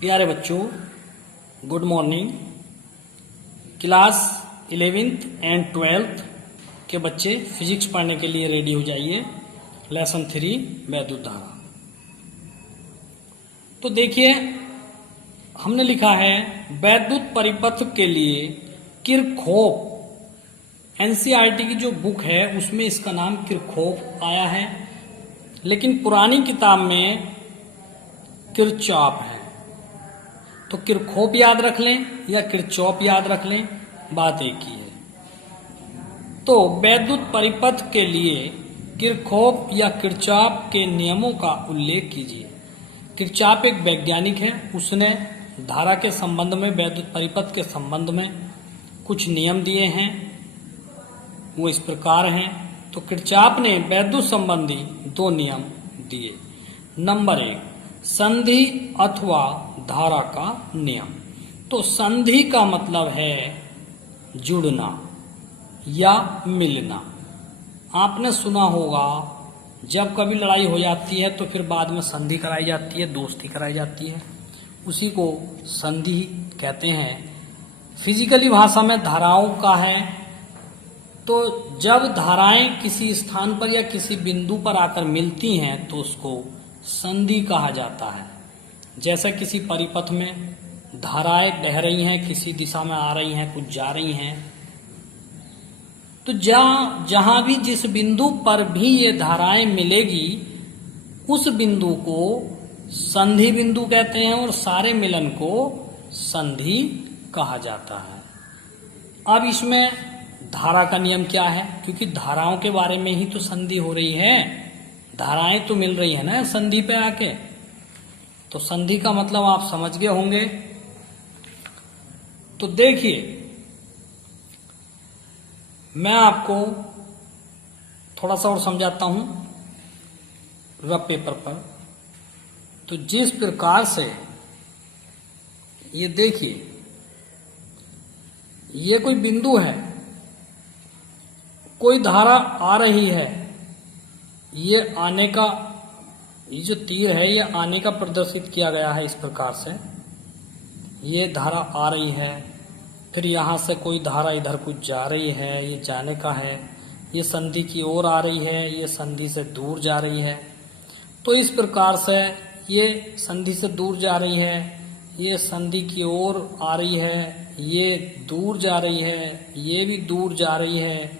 प्यारे बच्चों, good morning. Class 11th and 12th के बच्चे फिजिक्स पढ़ने के लिए रेडी हो जाइए। लेसन 3 वैद्युत धारा। तो देखिए, हमने लिखा है वैद्युत परिपथ के लिए किरचॉफ। एनसीईआरटी की जो बुक है उसमें इसका नाम किरचॉफ आया है, लेकिन पुरानी किताब में किरचॉफ है। तो किरचॉफ याद रख लें या किरचॉफ याद रख लें, बात एक ही है। तो वैद्युत परिपथ के लिए किरचॉफ या किरचॉफ के नियमों का उल्लेख कीजिए। किरचॉफ एक वैज्ञानिक है, उसने धारा के संबंध में, वैद्युत परिपथ के संबंध में कुछ नियम दिए हैं, वो इस प्रकार हैं। तो किरचॉफ ने वैद्युत संबंधी 2 नियम दिए। नंबर 1, संधि अथवा धारा का नियम। तो संधि का मतलब है जुड़ना या मिलना। आपने सुना होगा जब कभी लड़ाई हो जाती है तो फिर बाद में संधि कराई जाती है, दोस्ती कराई जाती है, उसी को संधि कहते हैं। फिजिकली भाषा में धाराओं का है। तो जब धाराएं किसी स्थान पर या किसी बिंदु पर आकर मिलती हैं तो उसको संधि कहा जाता है। जैसे किसी परिपथ में धाराएं बह रही हैं, किसी दिशा में आ रही हैं, कुछ जा रही हैं, तो जहां भी जिस बिंदु पर भी ये धाराएं मिलेगी उस बिंदु को संधि बिंदु कहते हैं और सारे मिलन को संधि कहा जाता है। अब इसमें धारा का नियम क्या है, क्योंकि धाराओं के बारे में ही तो संधि हो रही है, धाराएं तो मिल रही है ना संधि पे आके। तो संधि का मतलब आप समझ गए होंगे। तो देखिए, मैं आपको थोड़ा सा और समझाता हूं रफ पेपर पर। तो जिस प्रकार से ये देखिए, ये कोई बिंदु है, कोई धारा आ रही है, ये आने का, ये जो तीर है ये आने का प्रदर्शित किया गया है इस प्रकार से। ये धारा आ रही है, फिर यहाँ से कोई धारा इधर कुछ जा रही है, ये जाने का है। ये संधि की ओर आ रही है, ये संधि से दूर जा रही है। तो इस प्रकार से ये संधि से दूर जा रही है, ये संधि की ओर आ रही है, ये दूर जा रही है, ये भी दूर जा रही है।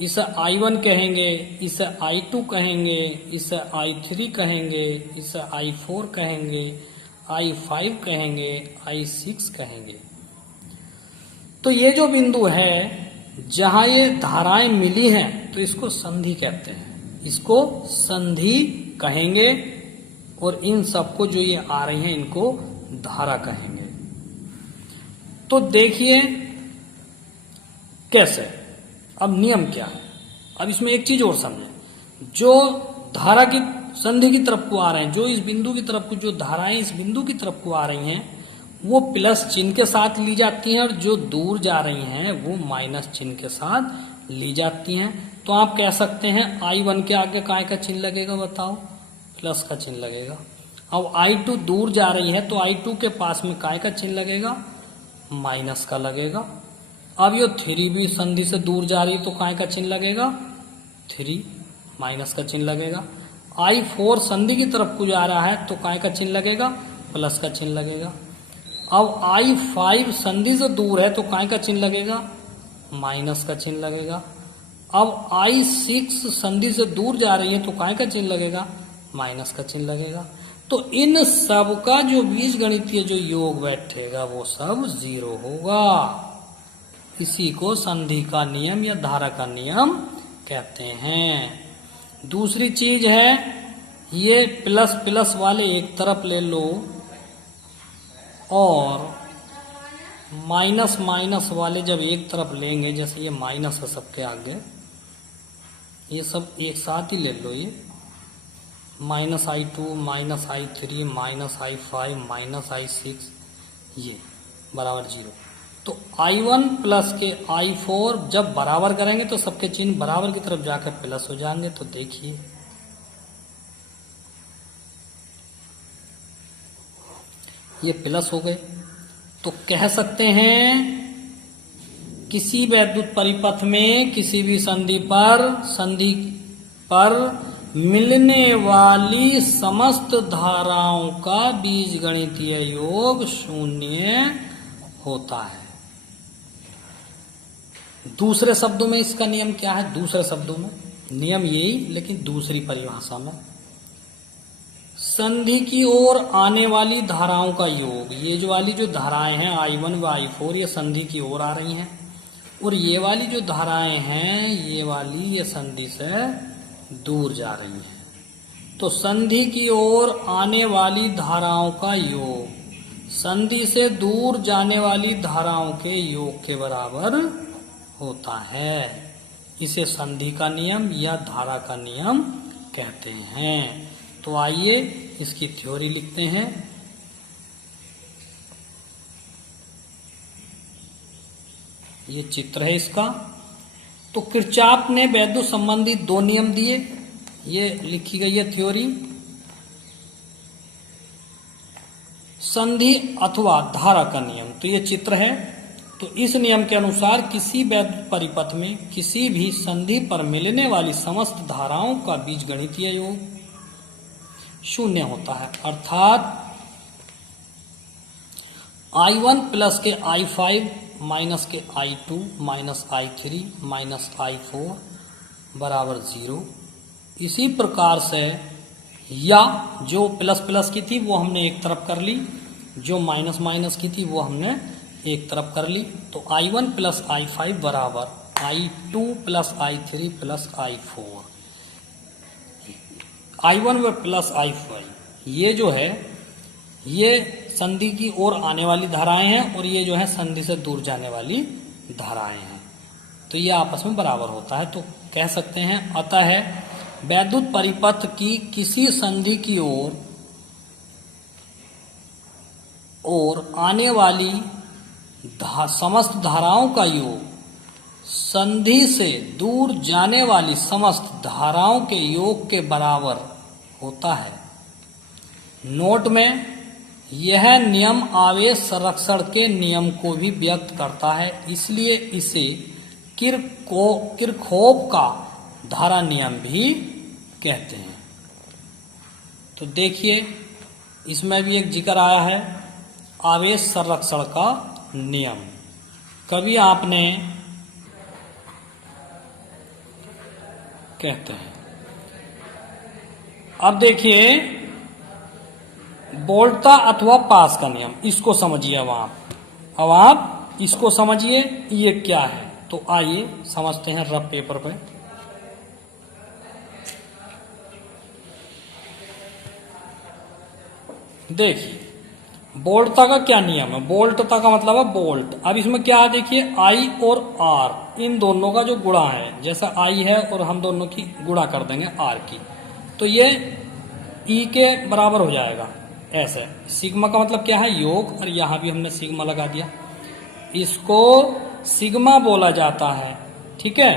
इसे I1 कहेंगे, इसे I2 कहेंगे, इसे I3 कहेंगे, इसे I4 कहेंगे, I5 कहेंगे, I6 कहेंगे। तो ये जो बिंदु है जहां ये धाराएं मिली हैं तो इसको संधि कहते हैं, इसको संधि कहेंगे। और इन सबको जो ये आ रही हैं इनको धारा कहेंगे। तो देखिए कैसे, अब नियम क्या है। अब इसमें एक चीज और समझें, जो धारा की संधि की तरफ को आ रहे हैं, जो इस बिंदु की तरफ को, जो धाराएं इस बिंदु की तरफ को आ रही हैं वो प्लस चिन्ह के साथ ली जाती हैं, और जो दूर जा रही हैं वो माइनस चिन्ह के साथ ली जाती हैं। तो आप कह सकते हैं I1 के आगे काय का चिन्ह लगेगा, बताओ, प्लस का चिन्ह लगेगा। अब I2 दूर जा रही है तो I2 के पास में काय का चिन्ह लगेगा, माइनस का लगेगा। अब ये 3 भी संधि से दूर जा रही है तो काय का चिन्ह लगेगा, 3 माइनस का चिन्ह लगेगा। I4 संधि की तरफ को जा रहा है तो काय का चिन्ह लगेगा, प्लस का चिन्ह लगेगा। अब I5 संधि से दूर है तो काय का चिन्ह लगेगा, माइनस का चिन्ह लगेगा। अब I6 संधि से दूर जा रही है तो काय का चिन्ह लगेगा, माइनस का चिन्ह लगेगा। तो इन सब का जो बीजगणितीय जो योग बैठेगा वो सब 0 होगा। इसी को संधि का नियम या धारा का नियम कहते हैं। दूसरी चीज है, ये प्लस प्लस वाले एक तरफ ले लो और माइनस माइनस वाले जब एक तरफ लेंगे, जैसे ये माइनस है सबके आगे, ये सब एक साथ ही ले लो। ये minus I2 minus I3 minus I5 minus I6 ये बराबर 0। तो I1 प्लस के I4 जब बराबर करेंगे तो सबके चिन्ह बराबर की तरफ जाकर प्लस हो जाएंगे। तो देखिए ये प्लस हो गए। तो कह सकते हैं किसी वैद्युत परिपथ में किसी भी संधि पर मिलने वाली समस्त धाराओं का बीजगणितीय योग शून्य होता है। दूसरे शब्दों में इसका नियम क्या है? दूसरे शब्दों में नियम यही, लेकिन दूसरी परिभाषा में, संधि की ओर आने वाली धाराओं का योग, ये जो वाली जो धाराएं हैं I1 व I4 ये संधि की ओर आ रही हैं, और ये वाली जो धाराएं हैं ये वाली ये संधि से दूर जा रही हैं। तो संधि की ओर आने वाली धाराओं का योग संधि से दूर जाने वाली धाराओं के योग के बराबर होता है। इसे संधि का नियम या धारा का नियम कहते हैं। तो आइए इसकी थ्योरी लिखते हैं। ये चित्र है इसका। तो किरचॉफ ने वैद्युत संबंधी दो नियम दिए, ये लिखी गई है थ्योरी। संधि अथवा धारा का नियम, तो ये चित्र है। तो इस नियम के अनुसार किसी वैद्युत परिपथ में किसी भी संधि पर मिलने वाली समस्त धाराओं का बीजगणितीय योग शून्य होता है। अर्थात I1 प्लस के I5 माइनस के I2 minus I3 minus I4 बराबर 0। इसी प्रकार से या जो प्लस प्लस की थी वो हमने एक तरफ कर ली, जो माइनस माइनस की थी वो हमने एक तरफ कर ली। तो I1 प्लस I5 बराबर I2 plus I3 plus I4, I1 व प्लस I5 ये जो है ये संधि की ओर आने वाली धाराएं हैं, और ये जो है संधि से दूर जाने वाली धाराएं हैं। तो ये आपस में बराबर होता है। तो कह सकते हैं अतः वैद्युत परिपथ की किसी संधि की ओर आने वाली समस्त धाराओं का योग संधि से दूर जाने वाली समस्त धाराओं के योग के बराबर होता है। नोट में यह नियम आवेश संरक्षण के नियम को भी व्यक्त करता है, इसलिए इसे किरचॉफ का धारा नियम भी कहते हैं। तो देखिए इसमें भी एक जिक्र आया है आवेश संरक्षण का नियम। कभी आपने कहते हैं, अब देखिए वोल्टा अथवा पास का नियम, इसको समझिए। अब आप इसको समझिए ये क्या है। तो आइए समझते हैं रफ पेपर पे। देखिए वोल्टा का क्या नियम है। वोल्टता का मतलब है वोल्ट। अब इसमें क्या है देखिए I और R इन दोनों का जो गुणा है, जैसा I है और हम दोनों की गुणा कर देंगे R की, तो ये E के बराबर हो जाएगा। ऐसे सिग्मा का मतलब क्या है योग, और यहां भी हमने सिग्मा लगा दिया। इसको सिग्मा बोला जाता है, ठीक है,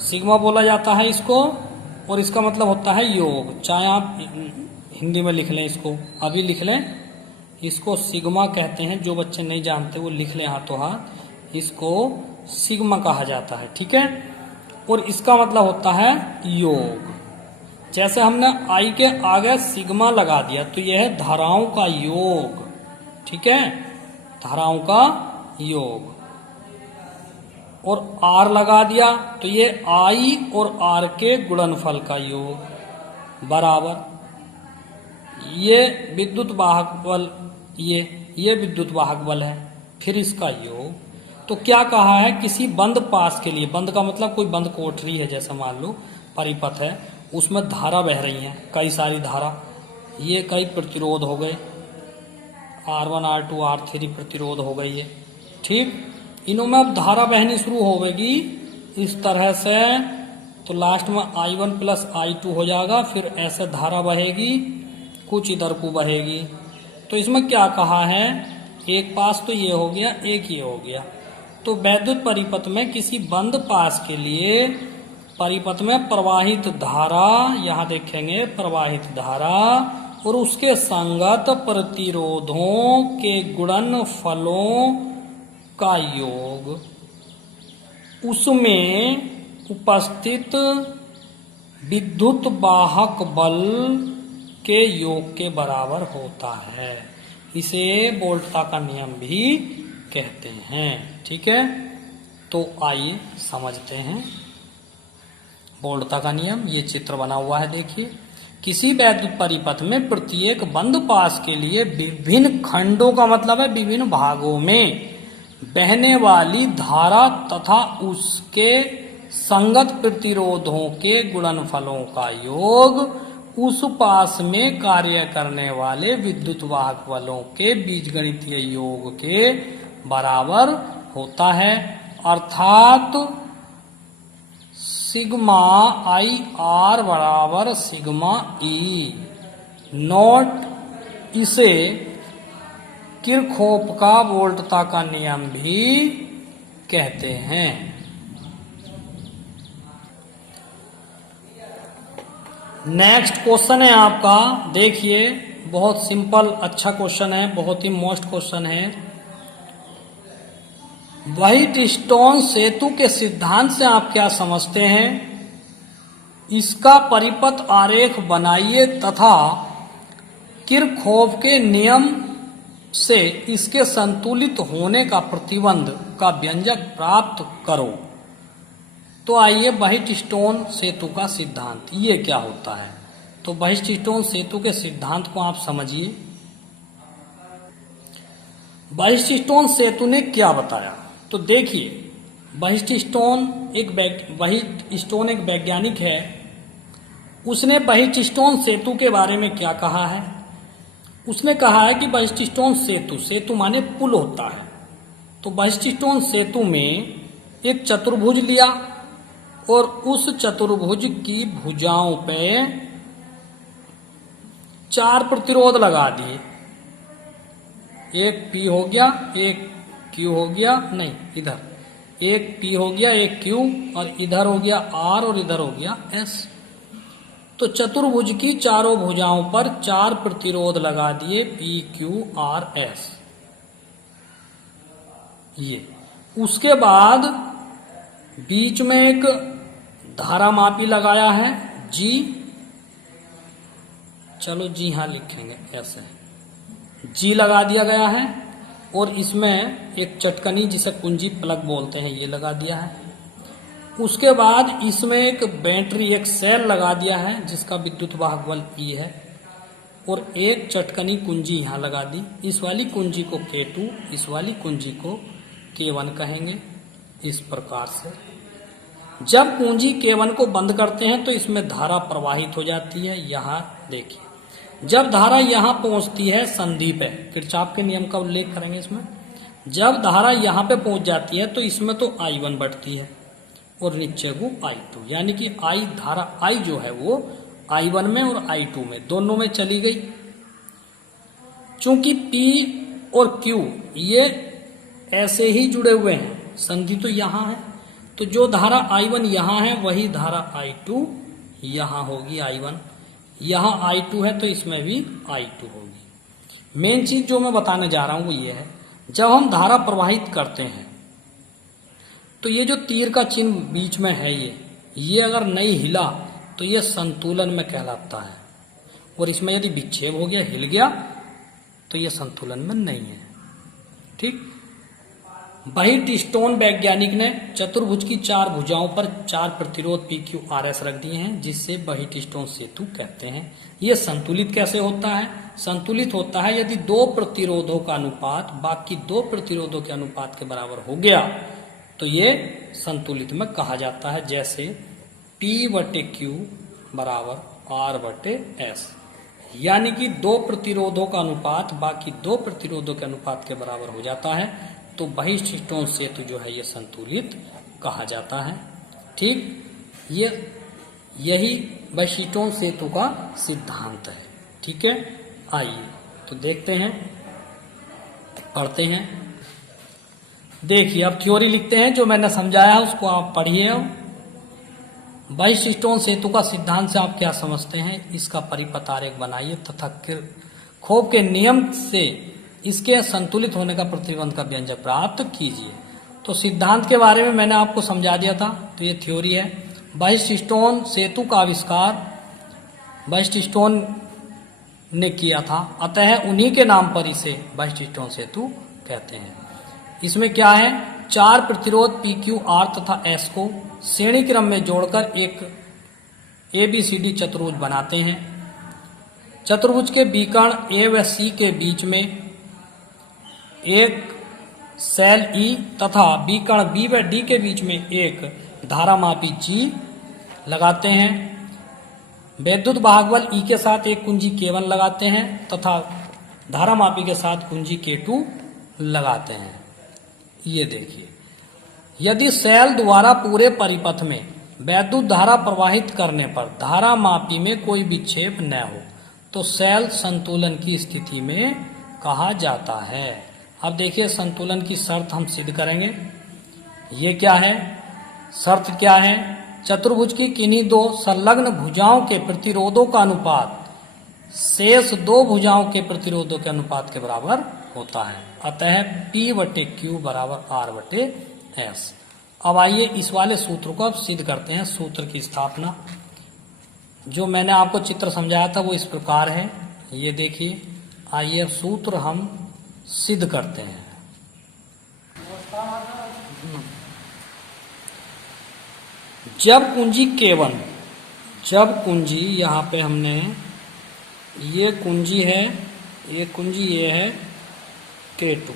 सिग्मा बोला जाता है इसको, और इसका मतलब होता है योग। चाहे आप हिंदी में लिख लें, इसको अभी लिख लें, इसको सिग्मा कहते हैं। जो बच्चे नहीं जानते वो लिख लें हाथों हाथ, इसको सिग्मा कहा जाता है, ठीक है। और इसका मतलब होता है योग। जैसे हमने I के आगे सिग्मा लगा दिया तो यह है धाराओं का योग, ठीक है, धाराओं का योग। और R लगा दिया तो ये I और R के गुणनफल का योग बराबर ये विद्युत वाहक बल, ये विद्युत वाहक बल है, फिर इसका योग। तो क्या कहा है, किसी बंद पास के लिए, बंद का मतलब कोई बंद कोठरी है, जैसा मान लो परिपथ है, उसमें धारा बह रही है, कई सारी धारा, ये कई प्रतिरोध हो गए, R1 R2 R3 प्रतिरोध हो गई है, ठीक। इनमें अब धारा बहनी शुरू होगी इस तरह से, तो लास्ट में I1 प्लस I2 हो जाएगा। फिर ऐसे धारा बहेगी, कुछ इधर को बहेगी। तो इसमें क्या कहा है, एक पास तो ये हो गया, एक ये हो गया। तो वैद्युत परिपथ में किसी बंद पास के लिए परिपथ में प्रवाहित धारा, यहां देखेंगे प्रवाहित धारा और उसके संगत प्रतिरोधों के गुणनफलों का योग उसमें उपस्थित विद्युत वाहक बल के योग के बराबर होता है। इसे वोल्टा का नियम भी कहते हैं। ठीक है, तो आइए समझते हैं वोल्टा का नियम। ये चित्र बना हुआ है, देखिए। किसी वैद्युत परिपथ में प्रत्येक बंद पास के लिए विभिन्न खंडों का मतलब है विभिन्न भागों में बहने वाली धारा तथा उसके संगत प्रतिरोधों के गुणनफलों का योग उस पास में कार्य करने वाले विद्युत वाहक बलों के बीजगणितीय योग के बराबर होता है, अर्थात सिग्मा आई आर बराबर सिग्मा ई नॉट। इसे किरचॉफ का वोल्टता का नियम भी कहते हैं। नेक्स्ट क्वेश्चन है आपका, देखिए बहुत सिंपल अच्छा क्वेश्चन है, बहुत ही मोस्ट क्वेश्चन है। व्हाइटस्टोन सेतु के सिद्धांत से आप क्या समझते हैं? इसका परिपथ आरेख बनाइए तथा किरचॉफ के नियम से इसके संतुलित होने का प्रतिबंध का व्यंजक प्राप्त करो। तो आइए, व्हाइटस्टोन सेतु का सिद्धांत ये क्या होता है? तो व्हाइटस्टोन सेतु के सिद्धांत को आप समझिए। व्हाइटस्टोन सेतु ने क्या बताया? तो देखिए, व्हाइटस्टोन एक वैज्ञानिक है। उसने व्हाइटस्टोन सेतु के बारे में क्या कहा है? उसने कहा है कि व्हाइटस्टोन सेतु माने पुल होता है। तो व्हाइटस्टोन सेतु में एक चतुर्भुज लिया और उस चतुर्भुज की भुजाओं पे 4 प्रतिरोध लगा दिए। एक P हो गया, एक Q हो गया, नहीं इधर एक P हो गया, एक Q, और इधर हो गया R और इधर हो गया S। तो चतुर्भुज की चारों भुजाओं पर 4 प्रतिरोध लगा दिए, P Q R S। ये उसके बाद बीच में एक धारा मापी लगाया है G, चलो जी हाँ लिखेंगे ऐसे, G लगा दिया गया है। और इसमें एक चटकनी जिसे कुंजी प्लग बोलते हैं ये लगा दिया है। उसके बाद इसमें एक बैटरी, एक सेल लगा दिया है जिसका विद्युत वाहक बल E है, और एक चटकनी कुंजी यहाँ लगा दी। इस वाली कुंजी को K2, इस वाली कुंजी को K1 कहेंगे। इस प्रकार से जब कुंजी K1 को बंद करते हैं तो इसमें धारा प्रवाहित हो जाती है। यहाँ देखिए, जब धारा यहाँ पहुंचती है संधि पे, किरचॉफ के नियम का उल्लेख करेंगे इसमें। जब धारा यहाँ पे पहुंच जाती है तो इसमें तो I1 बढ़ती है और नीचे को I2, यानी कि धारा I जो है वो I1 में और I2 में दोनों में चली गई। चूंकि P और Q ये ऐसे ही जुड़े हुए हैं, संधि तो यहाँ है, तो जो धारा I1 यहाँ है वही धारा I2 यहाँ होगी। I1 यहाँ I2 है तो इसमें भी I2 होगी। मेन चीज जो मैं बताने जा रहा हूं वो ये है, जब हम धारा प्रवाहित करते हैं तो ये जो तीर का चिन्ह बीच में है ये अगर नहीं हिला तो ये संतुलन में कहलाता है, और इसमें यदि विक्षेप हो गया, हिल गया, तो ये संतुलन में नहीं है। ठीक। व्हाइटस्टोन वैज्ञानिक ने चतुर्भुज की 4 भुजाओं पर 4 प्रतिरोध PQRS रख दिए हैं, जिससे व्हाइटस्टोन सेतु कहते हैं। यह संतुलित कैसे होता है? संतुलित होता है यदि 2 प्रतिरोधों का अनुपात बाकी 2 प्रतिरोधों के अनुपात के बराबर हो गया तो ये संतुलित में कहा जाता है। जैसे P/Q बराबर R/S, यानी कि 2 प्रतिरोधों का अनुपात बाकी 2 प्रतिरोधों के अनुपात के बराबर हो जाता है, तो व्हाइटस्टोन सेतु जो है ये संतुलित कहा जाता है। ठीक, यही व्हाइटस्टोन सेतु का सिद्धांत है। ठीक है, आइए तो देखते हैं, पढ़ते हैं। देखिए अब थ्योरी लिखते हैं, जो मैंने समझाया उसको आप पढ़िए। बहिष्टोन सेतु का सिद्धांत से आप क्या समझते हैं, इसका परिपथ आरेख बनाइए तथा किरचॉफ के नियम से इसके संतुलित होने का प्रतिबंध का व्यंजक प्राप्त कीजिए। तो सिद्धांत के बारे में मैंने आपको समझा दिया था, तो ये थ्योरी है। बहिष्टोन सेतु का आविष्कार बहिष्टोन ने किया था, अतः उन्हीं के नाम पर इसे बहिष्टोन सेतु कहते हैं। इसमें क्या है, 4 प्रतिरोध पी क्यू आर तथा एस को श्रेणी क्रम में जोड़कर एक ABCD चतुर्भुज बनाते हैं। चतुर्भुज के बीकर्ण ए व सी के बीच में एक सेल ई तथा बीकर्ण बी व डी के बीच में एक धारामापी G लगाते हैं। वैद्युत भागबल E के साथ एक कुंजी K1 लगाते हैं तथा धारामापी के साथ कुंजी K2 लगाते हैं। ये देखिए, यदि सेल द्वारा पूरे परिपथ में वैद्युत धारा प्रवाहित करने पर धारामापी में कोई विक्षेप न हो तो सेल संतुलन की स्थिति में कहा जाता है। अब देखिए, संतुलन की शर्त हम सिद्ध करेंगे। ये क्या है, शर्त क्या है, चतुर्भुज की किन्हीं 2 संलग्न भुजाओं के प्रतिरोधों का अनुपात शेष 2 भुजाओं के प्रतिरोधों के अनुपात के बराबर होता है, अतः P/Q बराबर R/S। अब आइए इस वाले सूत्र को अब सिद्ध करते हैं। सूत्र की स्थापना जो मैंने आपको चित्र समझाया था वो इस प्रकार है, ये देखिए। आइए अब सूत्र हम सिद्ध करते हैं। जब कुंजी K1, जब कुंजी यहाँ पे हमने ये कुंजी है, ये कुंजी ये है K2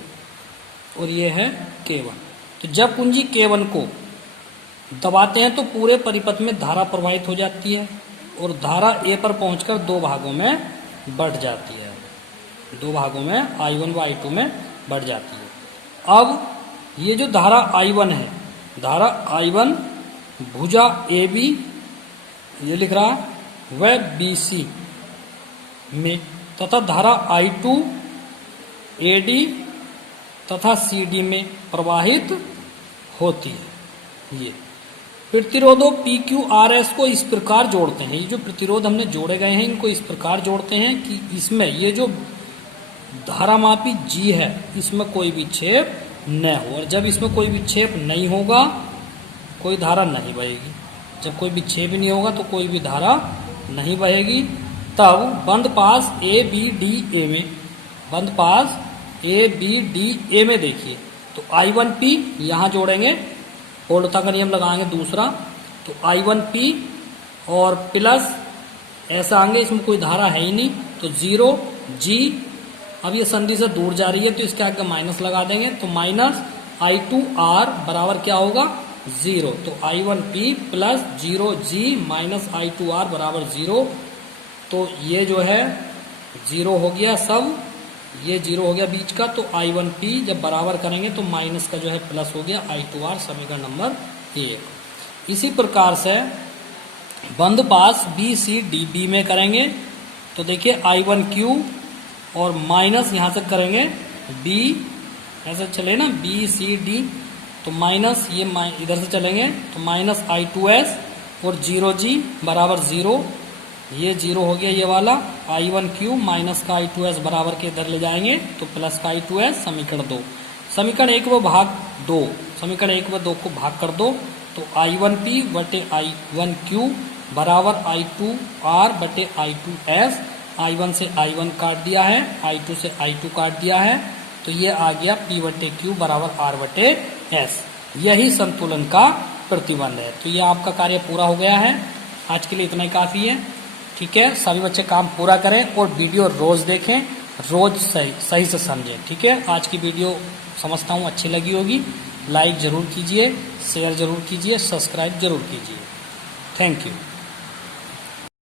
और ये है K1, तो जब कुंजी K1 को दबाते हैं तो पूरे परिपथ में धारा प्रवाहित हो जाती है और धारा A पर पहुंचकर 2 भागों में बढ़ जाती है, 2 भागों में I1 व I2 में बढ़ जाती है। अब ये जो धारा I1 है, धारा I1 भुजा AB ये लिख रहा है वह BC में तथा धारा I2 AD तथा CD में प्रवाहित होती है। ये प्रतिरोधों PQRS को इस प्रकार जोड़ते हैं, ये जो प्रतिरोध हमने जोड़े गए हैं इनको इस प्रकार जोड़ते हैं कि इसमें ये जो धारामापी G है इसमें कोई विक्षेप न हो, और जब इसमें कोई विक्षेप नहीं होगा कोई धारा नहीं बहेगी। जब कोई विक्षेप नहीं होगा तो कोई भी धारा नहीं बहेगी। तब बंद पास ABDA में, बंद पास ABDA में देखिए तो I1P यहाँ जोड़ेंगे, पोलता का नियम लगाएंगे दूसरा, तो I1P और प्लस ऐसा आएंगे, इसमें कोई धारा है ही नहीं तो 0G। अब ये संधि से दूर जा रही है तो इसके आगे माइनस लगा देंगे, तो माइनस I2R बराबर क्या होगा 0, तो I1P plus 0G minus I2R बराबर 0। तो ये जो है 0 हो गया सब, ये 0 हो गया बीच का, तो I1P जब बराबर करेंगे तो माइनस का जो है प्लस हो गया I2R, समीकरण नंबर 1। इसी प्रकार से बंद पास BCDB में करेंगे तो देखिए I1Q और माइनस यहाँ से करेंगे B, ऐसे चले ना BCD, तो माइनस ये इधर से चलेंगे तो माइनस I2S और 0G बराबर 0, ये 0 हो गया ये वाला। I1Q माइनस का I2S बराबर के इधर ले जाएंगे तो प्लस का I2S, समीकरण 2। समीकरण 1 व भाग 2, समीकरण 1 व 2 को भाग कर दो तो I1P बटे I1Q बराबर I2R बटे I2S। I1 से I1 काट दिया है, I2 से I2 काट दिया है, तो ये आ गया P/Q बराबर R/S। यही संतुलन का प्रतिबंध है। तो ये आपका कार्य पूरा हो गया है। आज के लिए इतना ही काफ़ी है। ठीक है, सभी बच्चे काम पूरा करें और वीडियो रोज देखें, रोज सही से समझें। ठीक है, आज की वीडियो समझता हूँ अच्छी लगी होगी। लाइक जरूर कीजिए, शेयर जरूर कीजिए, सब्सक्राइब जरूर कीजिए। Thank you.